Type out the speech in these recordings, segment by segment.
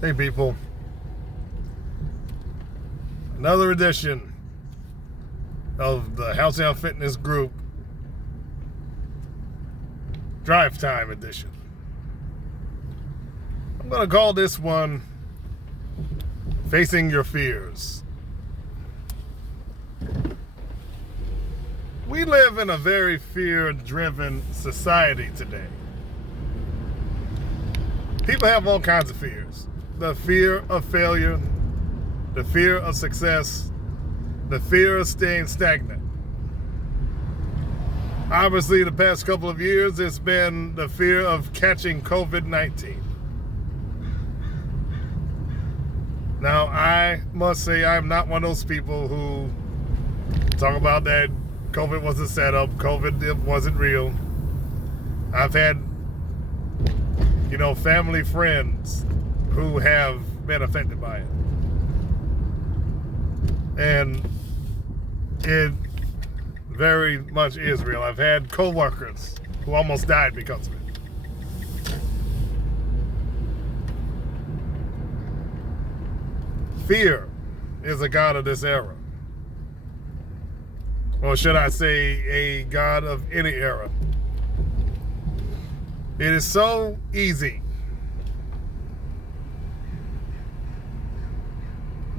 Hey people, another edition of the Halcyon Fitness Group Drive Time Edition. I'm going to call this one Facing Your Fears. We live in a very fear-driven society today. People have all kinds of fears. The fear of failure, the fear of success, the fear of staying stagnant. Obviously, the past couple of years, it's been the fear of catching COVID-19. Now, I must say I'm not one of those people who talk about that COVID was a setup, COVID wasn't real. I've had, family, friends who have been affected by it. And it very much is real. I've had co-workers who almost died because of it. Fear is a god of this era. Or should I say a god of any era. It is so easy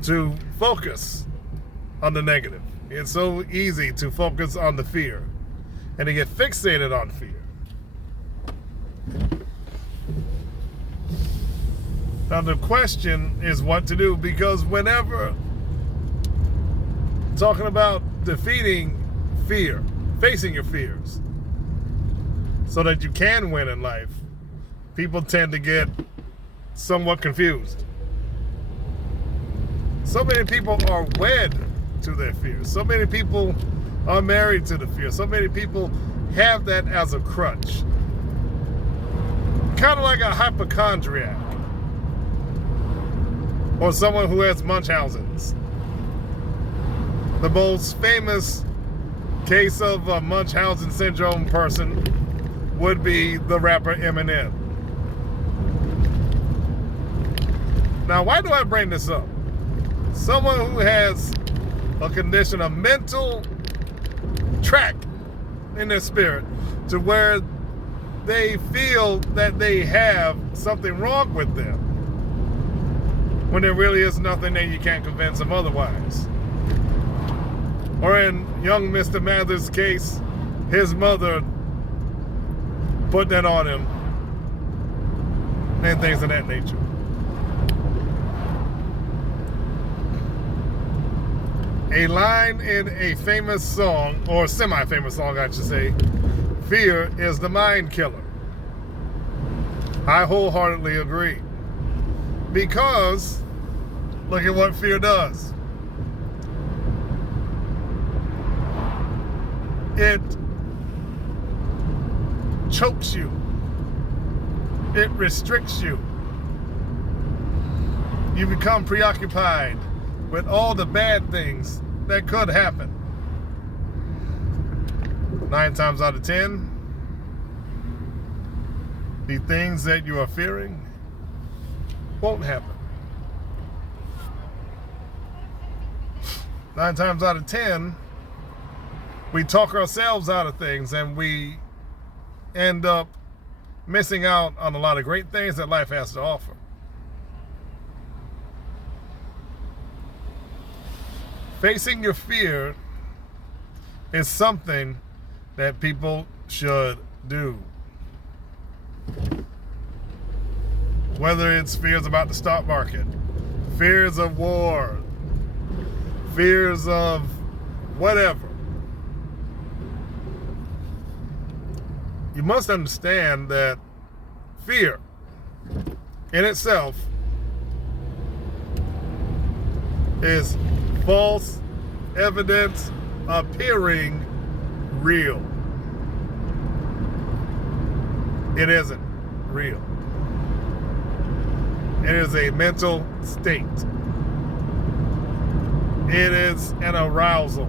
to focus on the negative. It's so easy to focus on the fear and to get fixated on fear. Now the question is what to do, because whenever talking about defeating fear, facing your fears so that you can win in life, people tend to get somewhat confused. So many people are wed to their fears. So many people are married to the fear. So many people have that as a crutch. Kind of like a hypochondriac. Or someone who has Munchausen's. The most famous case of a Munchausen syndrome person would be the rapper Eminem. Now, why do I bring this up? Someone who has a condition, a mental track in their spirit to where they feel that they have something wrong with them when there really is nothing that you can't convince them otherwise. Or in young Mr. Mather's case, his mother put that on him and things of that nature. A line in a famous song, or semi-famous song I should say, fear is the mind killer. I wholeheartedly agree. Because look at what fear does. It chokes you. It restricts you. You become preoccupied with all the bad things that could happen. 9 times out of 10, the things that you are fearing won't happen. 9 times out of 10, we talk ourselves out of things and we end up missing out on a lot of great things that life has to offer. Facing your fear is something that people should do. Whether it's fears about the stock market, fears of war, fears of whatever. You must understand that fear in itself is false evidence appearing real. It isn't real. It is a mental state. It is an arousal.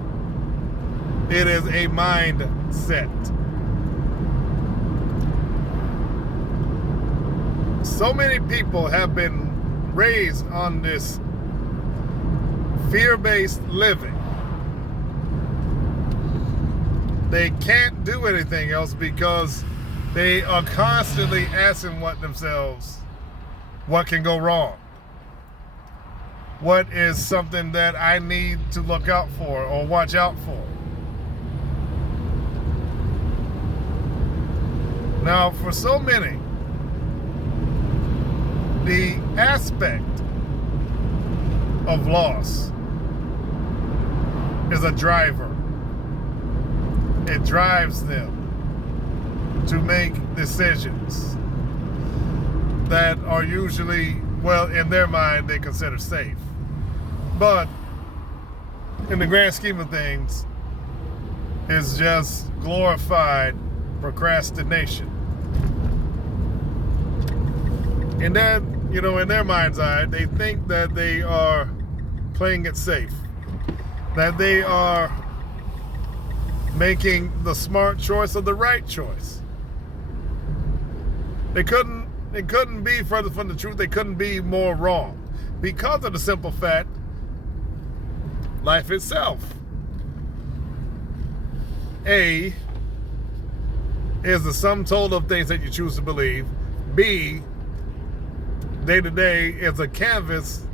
It is a mindset. So many people have been raised on this fear-based living, they can't do anything else because they are constantly asking themselves, what can go wrong? What is something that I need to look out for or watch out for? Now, for so many, the aspect of loss is a driver. It drives them to make decisions that are usually, well, in their mind, they consider safe. But in the grand scheme of things, it's just glorified procrastination. And then, in their mind's eye, they think that they are playing it safe, that they are making the smart choice or the right choice. It couldn't be further from the truth. They couldn't be more wrong because of the simple fact, life itself, A, is the sum total of things that you choose to believe. B, day to day is a canvas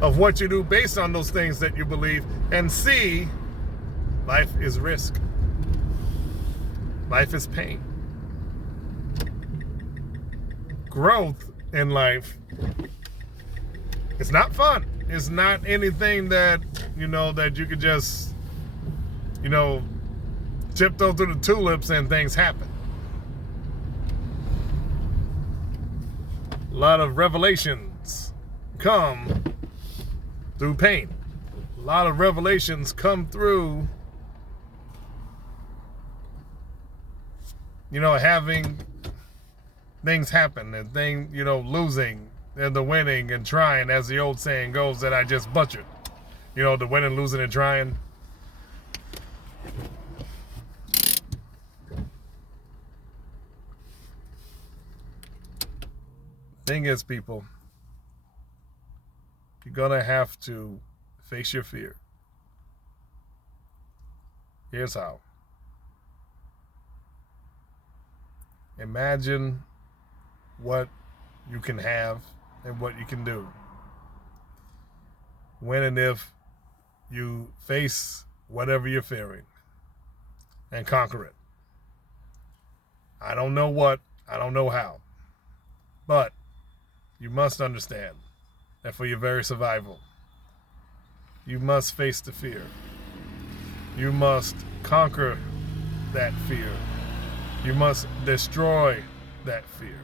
of what you do based on those things that you believe. And C, life is risk. Life is pain. Growth in life, it's not fun. It's not anything that, that you could just, tiptoe through the tulips and things happen. A lot of revelations come through pain. A lot of revelations come through, having things happen and losing and the winning and trying, as the old saying goes that I just butchered. The winning, losing, and trying. Thing is, people, you're gonna have to face your fear. Here's how. Imagine what you can have and what you can do when and if you face whatever you're fearing and conquer it. I don't know what, I don't know how, but you must understand that for your very survival, you must face the fear. You must conquer that fear. You must destroy that fear.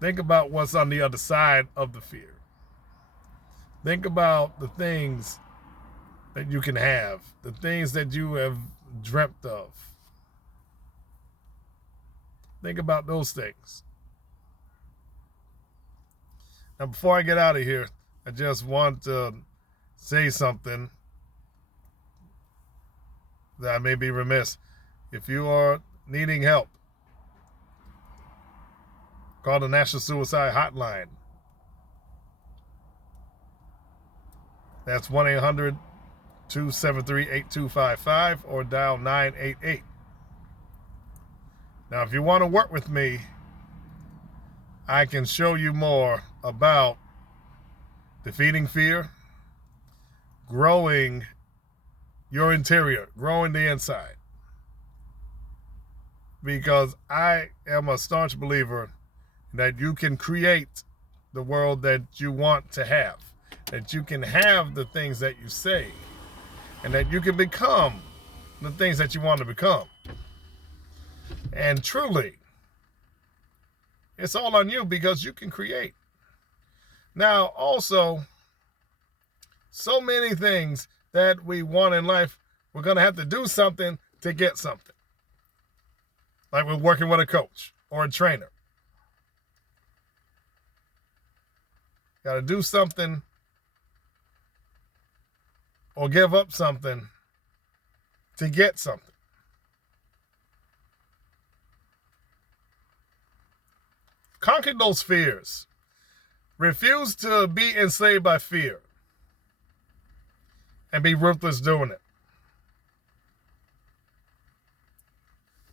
Think about what's on the other side of the fear. Think about the things that you can have, the things that you have dreamt of. Think about those things. Now, before I get out of here, I just want to say something that I may be remiss. If you are needing help, call the National Suicide Hotline. That's 1-800-273-8255 or dial 988. Now, if you want to work with me, I can show you more about defeating fear, growing your interior, growing the inside. Because I am a staunch believer that you can create the world that you want to have, that you can have the things that you say, and that you can become the things that you want to become. And truly, it's all on you because you can create. Now, also, so many things that we want in life, we're going to have to do something to get something. Like we're working with a coach or a trainer. Got to do something or give up something to get something. Conquer those fears. Refuse to be enslaved by fear. And be ruthless doing it.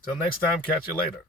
Till next time, catch you later.